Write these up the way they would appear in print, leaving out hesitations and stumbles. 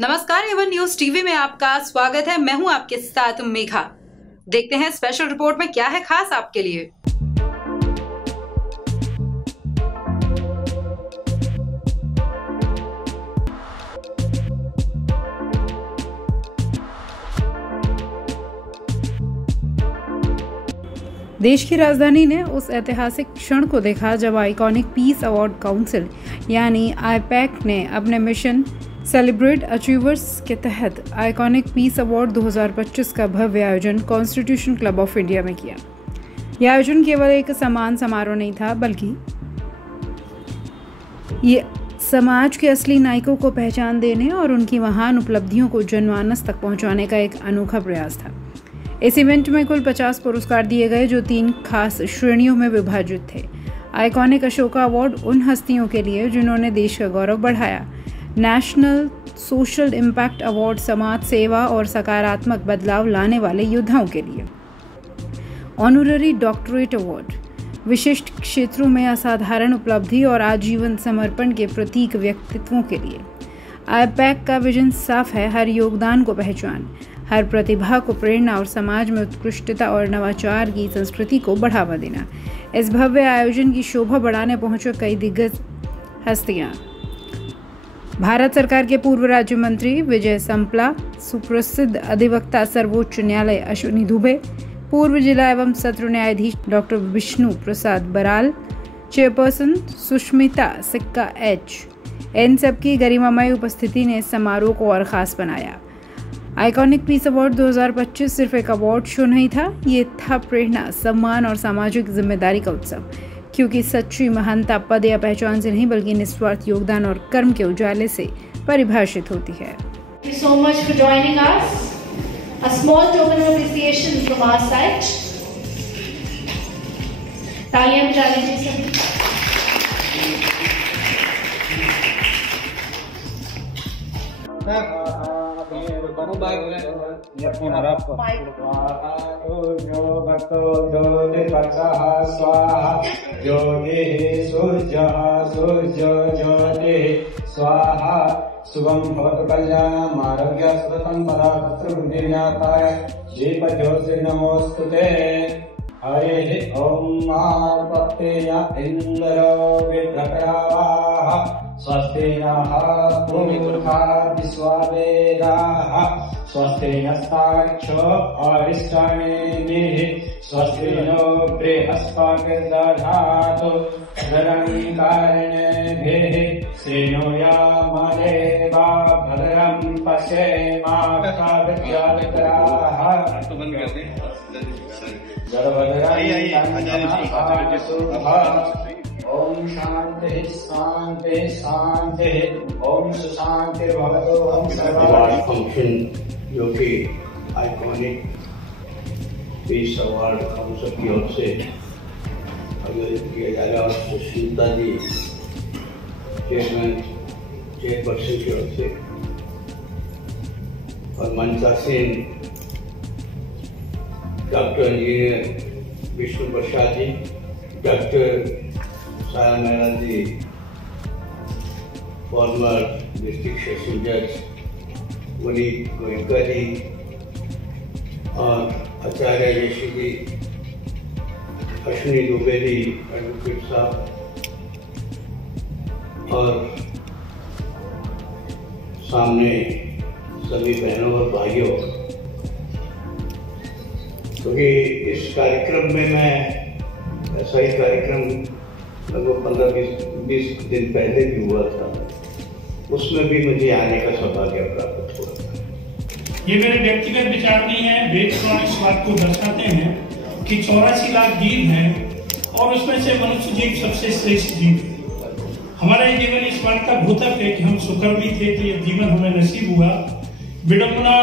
नमस्कार, Avon news TV में आपका स्वागत है। मैं हूं आपके साथ मेघा। देखते हैं स्पेशल रिपोर्ट में क्या है खास आपके लिए। देश की राजधानी ने उस ऐतिहासिक क्षण को देखा जब आइकॉनिक पीस अवार्ड काउंसिल यानी आईपैक ने अपने मिशन सेलिब्रेट अचीवर्स के तहत आइकॉनिक पीस अवार्ड 2025 का भव्य आयोजन कॉन्स्टिट्यूशन क्लब ऑफ इंडिया में किया। यह आयोजन केवल एक सम्मान समारोह नहीं था, बल्कि ये समाज के असली नायकों को पहचान देने और उनकी महान उपलब्धियों को जनमानस तक पहुंचाने का एक अनोखा प्रयास था। इस इवेंट में कुल 50 पुरस्कार दिए गए, जो 3 खास श्रेणियों में विभाजित थे। आइकॉनिक अशोका अवार्ड उन हस्तियों के लिए जिन्होंने देश का गौरव बढ़ाया। नेशनल सोशल इम्पैक्ट अवार्ड समाज सेवा और सकारात्मक बदलाव लाने वाले योद्धाओं के लिए। ऑनररी डॉक्टरेट अवार्ड विशिष्ट क्षेत्रों में असाधारण उपलब्धि और आजीवन समर्पण के प्रतीक व्यक्तित्वों के लिए। आईपैक का विजन साफ है, हर योगदान को पहचान, हर प्रतिभा को प्रेरणा और समाज में उत्कृष्टता और नवाचार की संस्कृति को बढ़ावा देना। इस भव्य आयोजन की शोभा बढ़ाने पहुंचे कई दिग्गज हस्तियां। भारत सरकार के पूर्व राज्य मंत्री विजय संपला, सुप्रसिद्ध अधिवक्ता सर्वोच्च न्यायालय अश्विनी दुबे, पूर्व जिला एवं सत्र न्यायाधीश डॉक्टर विष्णु प्रसाद बराल, चेयरपर्सन सुष्मिता सिक्का एच, इन सबकी गरिमामय उपस्थिति ने इस समारोह को और खास बनाया। आइकॉनिक पीस अवार्ड 2025 सिर्फ एक अवार्ड शो नहीं था, ये था प्रेरणा, सम्मान और सामाजिक जिम्मेदारी का उत्सव, क्योंकि सच्ची महानता पद या पहचान से नहीं बल्कि निस्वार्थ योगदान और कर्म के उजाले से परिभाषित होती है। Thank you so much for joining us. A small token of appreciation from our side. तालियां बजा लीजिए सभी। स्वाहा शुभम भवतु कल्याणम आरोग्य सुखम पराक्रमनिर्याताय श्रीपद्योश्री नमोस्तुते। हरे ओम आपत्तेय इंद्रो विप्रकराः स्वस्ति नः भूमिपुरुषा विश्ववेदाः स्वस्ति नस्ताक्षो अरिष्टानेमिः स्वस्ति नो बृहस्पतिर्दधातु धरणीकारिणेभिः श्रीणुयामदेवा भद्रं पश्येमाक्षादित्यादित्राः ओम शांति शांति शांति ओम सुशांति भवतु। ओम सर्वाधिक फंक्शन जो कि आइकॉनिक पीस अवार्ड काउंसिल की ओर से आयोजित किया जा रहा है। सुष्मिता जी चेयरपर्सन की ओर से और मंचासीन doctor engineer Vishnu Prasad ji, doctor साया मेहरा जी, फॉर्मर डिस्ट्रिक्ट सेशन जज वनीत गोयंका जी और आचार्य यशी जी, अश्विनी दुबे जी एडवोकेट साहब और सामने सभी बहनों और भाइयों, क्योंकि इस कार्यक्रम में मैं ऐसा ही कार्यक्रम लगभग 15-20 दिन पहले भी हुआ था, उसमें भी मुझे आने का सौभाग्य प्राप्त हुआ था। ये मेरे व्यक्तिगत विचार नहीं है, वेद पुराण इस बात को दर्शाते हैं कि 84 लाख जीव हैं और उसमें से मनुष्य जीव सबसे श्रेष्ठ जीव है। हमारा ये जीवन इस बात का द्योतक है कि हम सुकर्मी थे कि ये जीवन हमें नसीब हुआ। विडंबना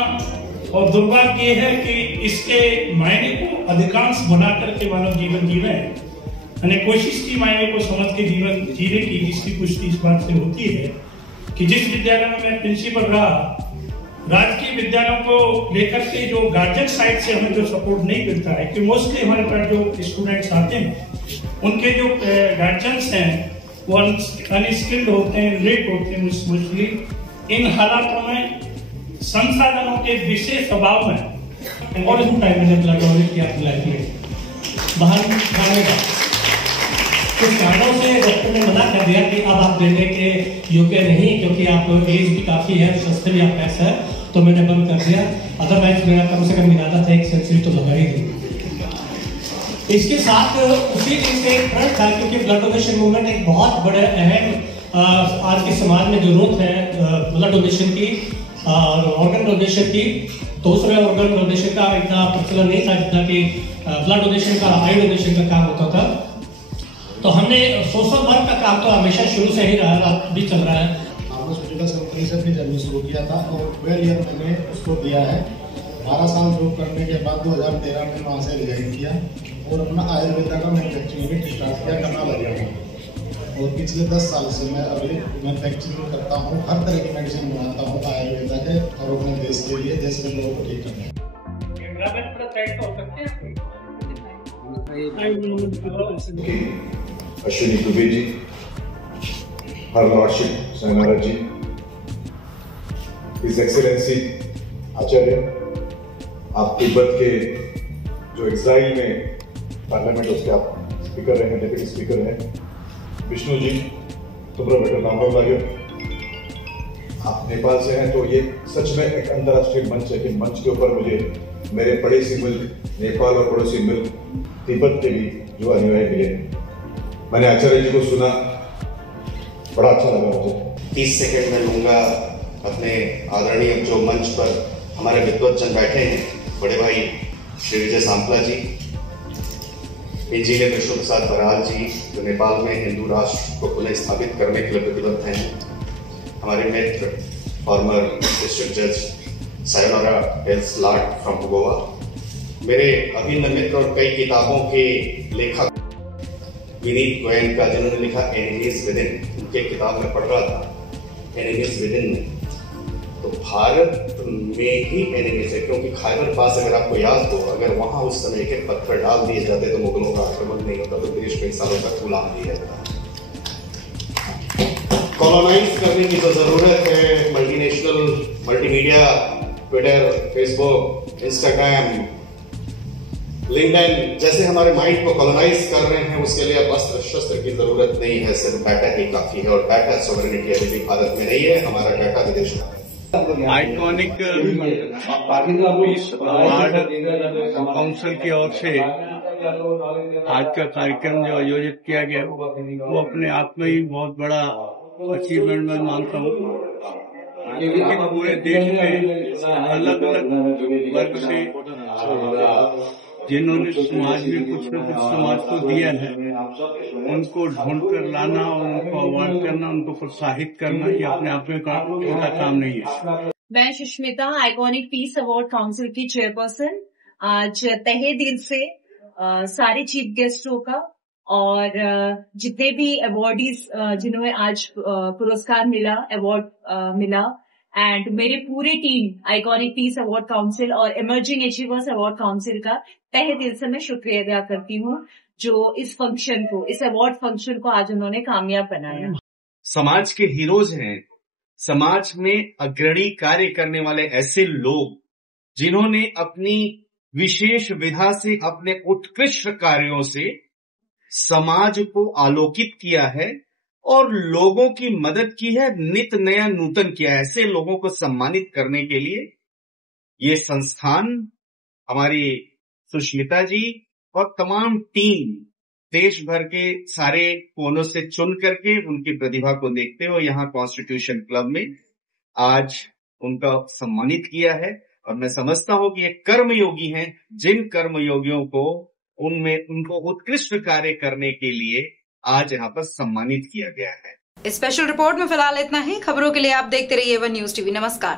और दुर्भाग्य ये है कि इसके मायने को अधिकांश भुला करके मानव जीवन जी रहे हैं। मैंने कोशिश की मायने को समझ के जीवन जीने की, जिसकी पुष्टि इस बात से होती है कि जिस विद्यालय में मैं प्रिंसिपल रहा, राजकीय विद्यालयों को लेकर के जो गार्जियन साइड से हमें जो सपोर्ट नहीं मिलता है, कि मोस्टली हमारे पास जो स्टूडेंट्स आते हैं उनके जो गार्जियंस हैं वो अनस्किल्ड होते हैं, लेट होते हैं मोस्टली। इन हालातों में संसाधनों के विशेष अभाव में और इस टाइम मैंने ब्लड डोनेट किया अपनी लाइफ में बाहर खाने का कुछ कारणों से डॉक्टर ने मना कर दिया कि अब आप देने के योग्य नहीं, क्योंकि आप एज भी काफी है, स्वास्थ्य भी आप ऐसा है, तो मैंने बंद कर दिया। अदरवाइज मेरा कम से कम इरादा था एक सेंचुरी तो लगा ही दूं। इसके साथ उसी दिन से एक प्रण था, क्योंकि ब्लड डोनेशन मूवमेंट एक बहुत बड़े अहम आज के समाज में जरूरत है ब्लड डोनेशन की और ऑर्गन डोनेशन की। तो दूसरे ऑर्गन डोनेशन का इतना प्रचलन नहीं था जितना कि ब्लड डोनेशन का, आई डोनेशन का काम होता था। तो हमने सोशल वर्क का काम तो हमेशा शुरू से ही रहा, अब भी चल रहा है। फार्मास्यूटिकल कंपनी से अपनी जर्नी शुरू किया था और 12 ईयर मैंने उसको दिया है। 12 साल जॉब करने के बाद 2013 में वहाँ से रिजाइन किया और अपना आयुर्वेदा का मैन्युफैक्चरिंग यूनिट स्टार्ट किया करना लगा। और पिछले 10 साल से मैं अभी मैन्युफैक्चरिंग करता हूँ, हर तरह की मेडिसिन बनाता हूँ आयुर्वेदा के और अपने देश के लिए, देश के लोगों को ठीक करना। अश्विनी दुबे जी, हरवार्षिक सैनारा जी, हिज एक्सेलेंसी आचार्य, आप तिब्बत के जो एग्जाइल में पार्लियामेंट उसके आप स्पीकर रहे हैं, डेप्यूटी स्पीकर हैं, विष्णु जी, तुम्हारा बेटा नाम लागे, आप नेपाल से हैं। तो ये सच में एक अंतर्राष्ट्रीय मंच है कि मंच के ऊपर मुझे मेरे पड़ोसी मुल्क नेपाल और पड़ोसी मुल्क तिब्बत के भी जो अनुयायी मिले। मैंने आचार्य जी को सुना, बड़ा अच्छा लगा मुझे। 30 सेकंड में लूंगा अपने आदरणीय जो मंच पर हमारे विद्वतजन बैठे हैं, बड़े भाई श्री विजय सांपला जी, इंजीनियर विष्णु प्रसाद बराल जी, जो नेपाल में हिंदू राष्ट्र को पुनः स्थापित करने के लिए प्रतिबद्ध हैं, हमारे मित्र फॉर्मर डिस्ट्रिक्ट जज सायोनारा एल्स लाट फ्रॉम गोवा, मेरे अभिन्न मित्र और कई किताबों के लेखक विनीत गोयन का, जिन्होंने लिखा एनिमीज विदिन, उनके किताब में पढ़ रहा था एनिमीज विदिन में। तो भारत में ही एनिमीज है, क्योंकि खैबर पास अगर आपको याद हो, अगर वहां उस समय एक पत्थर डाल दिए जाते तो मुगलों का आक्रमण नहीं होता, तो देश कई सालों तक गुलाम नहीं रहता। कॉलोनाइज करने की तो जरूरत है। Multinational multimedia, Twitter, Facebook, Instagram, LinkedIn जैसे हमारे माइंड को कॉलोनाइज कर रहे हैं, उसके लिए अब अस्त्र शस्त्र की जरूरत नहीं है, सिर्फ डाटा ही काफी है। और डाटा सॉवरेनिटी अभी भी भारत में नहीं है, हमारा डाटा विदेश में है। आइकॉनिक पीस अवार्ड काउंसिल की ओर से आज का कार्यक्रम जो आयोजित किया गया वो अपने आप में ही बहुत बड़ा अचीवमेंट मैं मानता हूँ, क्योंकि पूरे देश में अलग अलग वर्ग से जिन्होंने समाज में कुछ न कुछ समाज को दिया है, उनको ढूंढ कर लाना और उनको अवार्ड करना, उनको प्रोत्साहित करना, ये अपने आप में छोटा काम नहीं है। मैं Sushmita, iconic peace award council की चेयरपर्सन। आज तहे दिल से सारे चीफ गेस्टों का और जितने भी अवार्डीज जिन्होंने आज पुरस्कार मिला, अवार्ड मिला, एंड मेरे पूरे team iconic peace award council और इमर्जिंग अचीवर्स अवार्ड काउंसिल का तहे दिल से मैं शुक्रिया अदा करती हूँ, जो इस फंक्शन को, इस अवार्ड फंक्शन को आज उन्होंने कामयाब बनाया। समाज के हीरोज हैं, समाज में अग्रणी कार्य करने वाले ऐसे लोग जिन्होंने अपनी विशेष विधा से, अपने उत्कृष्ट कार्यों से समाज को आलोकित किया है और लोगों की मदद की है, नित नया नूतन किया है। ऐसे लोगों को सम्मानित करने के लिए ये संस्थान, हमारी सुष्मिता जी और तमाम टीम देश भर के सारे कोनों से चुन करके उनकी प्रतिभा को देखते हुए यहाँ कॉन्स्टिट्यूशन क्लब में आज उनका सम्मानित किया है। और मैं समझता हूं कि ये कर्मयोगी हैं, जिन कर्मयोगियों को उनमें उनको उत्कृष्ट कार्य करने के लिए आज यहाँ पर सम्मानित किया गया है। स्पेशल रिपोर्ट में फिलहाल इतना ही। खबरों के लिए आप देखते रहिए वन न्यूज टीवी। नमस्कार।